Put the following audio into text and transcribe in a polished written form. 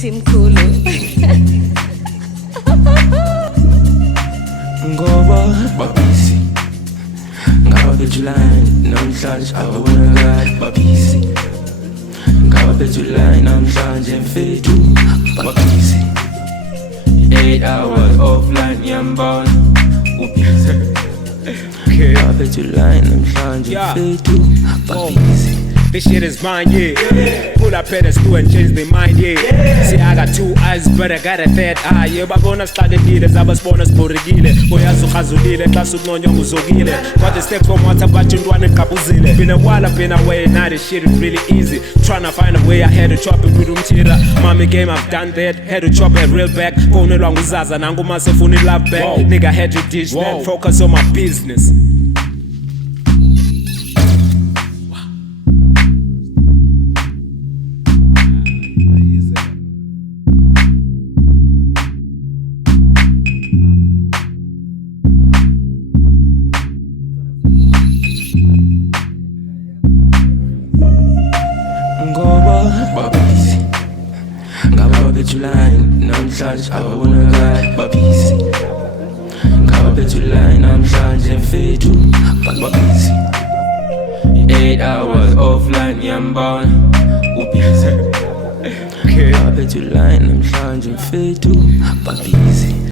Team Kulu. Ngoba babisi ngaba bejuline namhlanje ababonakali babisi ngaba bejuline namhlanje mfethu babisi 8 hours offline yambona ubisi ngaba bejuline namhlanje mfethu babisi. This shit is mine, yeah. Pull up at the school and change their mind, yeah. See, I got 2 eyes, but I got a third eye. Yeah, babona started dealers, abasibona siborigile. Boyazi ukhazulile, xa ukunonywa uzogile. Got the steps from WhatsApp, but you want kabuzile. Been a while, I've been away, now this shit is really easy. Tryna find a way, I had to chop it with umtira. Mommy game, I've done that. Had to chop it real back. Phone along with Zaza, nangu masefuni love back. Nigga had to dish that, focus on my business. Babisi ngaba bejuline namhlanje ababonakali babisi ngaba bejuline namhlanje mfethu babisi 8 hours offline yambona ubisi ngaba bejuline namhlanje mfethu babisi.